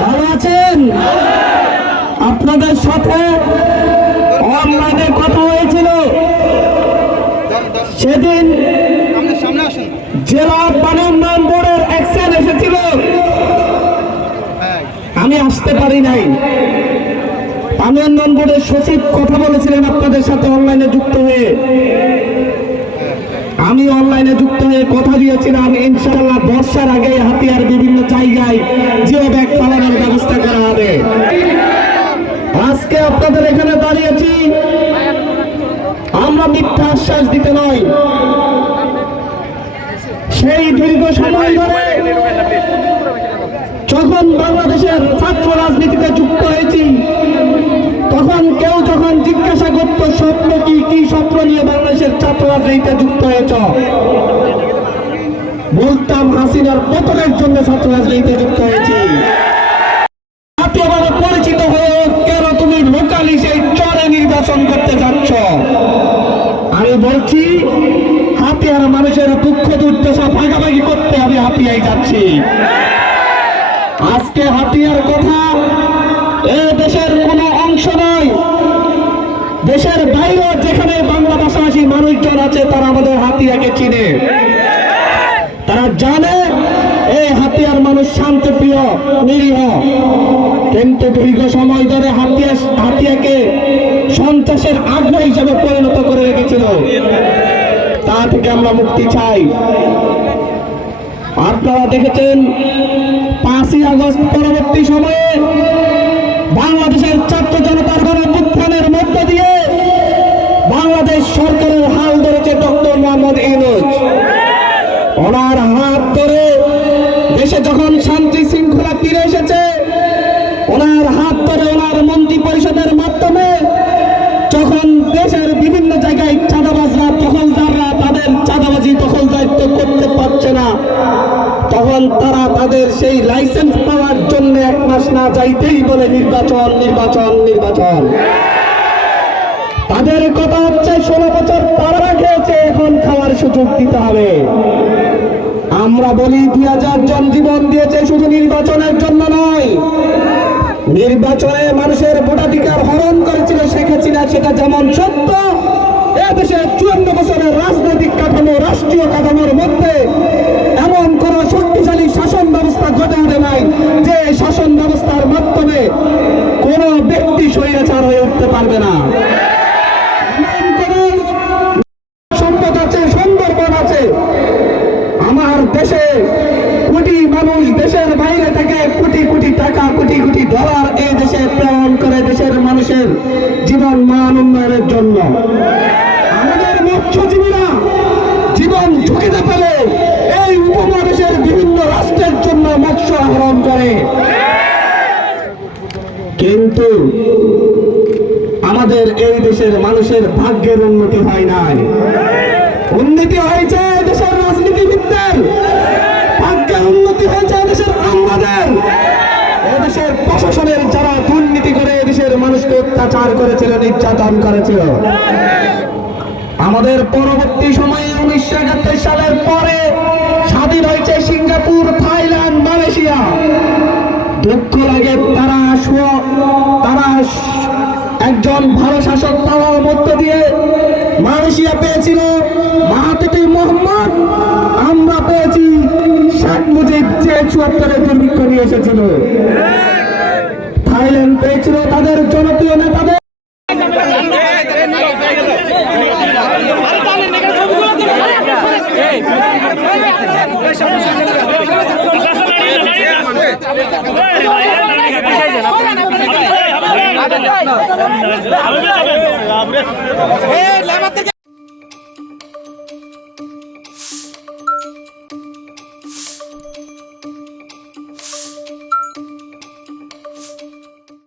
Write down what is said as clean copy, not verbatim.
ভালো আছেন? আপনাদের সাথে অনলাইনে কথা হয়েছিল সেদিন। জেলা পানি উন্নয়ন বোর্ডের অ্যাকশন এসেছিল, আমি আসতে পারি নাই। পানি উন্নয়ন বোর্ডের সচিব কথা বলেছিলেন আপনাদের সাথে অনলাইনে যুক্ত হয়ে। আমি অনলাইনে যুক্ত হয়ে কথা দিয়েছিলাম ইনশাআল্লাহ বর্ষার আগে হাতিয়ার বিভিন্ন জায়গায় জিও ব্যাগ ফালানোর ব্যবস্থা করা হবে। আজকে আপনাদের এখানে দাঁড়িয়েছি আমরা মিথ্যা আশ্বাস দিতে নয়। সেই দীর্ঘ সময় ধরে যখন বাংলাদেশের ছাত্র রাজনীতিতে যুক্ত হয়েছি, তখন কেউ যখন জিজ্ঞাসা করত স্বপ্ন কি, কি স্বপ্ন নিয়ে বাংলাদেশের ছাত্র রাজনীতিতে যুক্ত হয়েছ, বলতাম হাসিনার পতনের জন্য ছাত্র রাজনীতিতে যুক্ত হয়েছি। জাতীয়ভাবে পরিচিত হয়ে কেন তুমি লোকালি সেই চরে নির্বাচন করতে যাচ্ছ? আমি বলছি হাতিয়ার মানুষের দুঃখ দুর্দশা ভাগাভাগি করতে আমি হাতিয়ায় যাচ্ছি। আজকে হাতিয়ার কথা এ দেশের কোনো অংশ নয়, দেশের বাইরে যেখানে বাংলা ভাষাভাষী মানুষজন আছে তারা আমাদের হাতিয়াকে চিনে, তারা জানে এই হাতিয়ার মানুষ শান্তিপ্রিয় নিরীহ। কিন্তু দীর্ঘ সময় ধরে হাতিয়াকে সন্ত্রাসের আগ্রহ হিসেবে পরিণত করে রেখেছিল, তা থেকে আমরা মুক্তি চাই। আপনারা দেখেছেন 5ই আগস্ট পরবর্তী সময়ে বাংলাদেশের ছাত্র জনতার গণঅভ্যুত্থানের মধ্য দিয়ে বাংলাদেশ সরকারের হাল ধরেছে ডক্টর মোহাম্মদ ইউনূস। ওনার হাত ধরে দেশে যখন শান্তি শৃঙ্খলা ফিরে এসেছে, ওনার হাত ধরে ওনার মন্ত্রী পরিষদের মাধ্যমে যখন দেশের বিভিন্ন জায়গায় চাঁদাবাজরা দখলদাররা তাদের চাঁদাবাজি দখল দায়িত্ব করতে পারছে না, তখন তারা তাদের সেই লাইসেন্স পাওয়ার জন্য 1 মাস না যাইতেই বলে নির্বাচন নির্বাচন নির্বাচন। তাদের কথা হচ্ছে 16 বছর তারা খেয়েছে, এখন খাওয়ার সুযোগ দিতে হবে। আমরা বলি 2000 জন জীবন দিয়েছে শুধু নির্বাচনের জন্য নয়, নির্বাচনে মানুষের ভোটাধিকার হরণ করেছিল শেখ হাসিনা, সেটা যেমন সত্য। এদেশে 54 বছরের রাজনৈতিক কাঠামো, রাষ্ট্রীয় কাঠামোর মধ্যে এমন কোন শক্তিশালী শাসন ব্যবস্থা গড়ে ওঠে নাই যে শাসন ব্যবস্থার মাধ্যমে কোন ব্যক্তি স্বৈরাচার হয়ে উঠতে পারবে না। সম্পদ আছে, সুন্দরবন আছে, আমার দেশে কোটি মানুষ দেশের বাইরে থেকে কোটি কোটি টাকা, কোটি কোটি ডলার এই দেশে প্রেরণ করে দেশের মানুষের জীবন মান উন্নয়নের জন্য। আমাদের মৎস্যজীবীরা জীবন ঝুঁকিতে ফেলে এই উপমহাদেশের বিভিন্ন রাষ্ট্রের জন্য মৎস্য আহরণ করে, কিন্তু আমাদের এই দেশের মানুষের ভাগ্যের উন্নতি হয় নাই। উন্নতি হয়েছে দেশের রাজনীতিবিদদের, ভাগ্যের উন্নতি হয়েছে দেশের আমাদের। এদেশের প্রশাসনের যারা দুর্নীতি করে এদেশের মানুষকে অত্যাচার করেছিল, নির্যাতন করেছিল। আমাদের পরবর্তী সময়ে 1971 সালের পরে স্বাধীন হয়েছে সিঙ্গাপুর, থাইল্যান্ড, মালয়েশিয়া। দুঃখ লাগে তারা একজন ভালো শাসক পাওয়ার মধ্য দিয়ে মালয়েশিয়া পেয়েছিল মাহাথির মোহাম্মদ, আমরা পেয়েছি শেখ মুজিব যে 74-এ দুর্ভিক্ষ নিয়ে এসেছিল। থাইল্যান্ড পেয়েছিল তাদের জনপ্রিয় নেতাদের।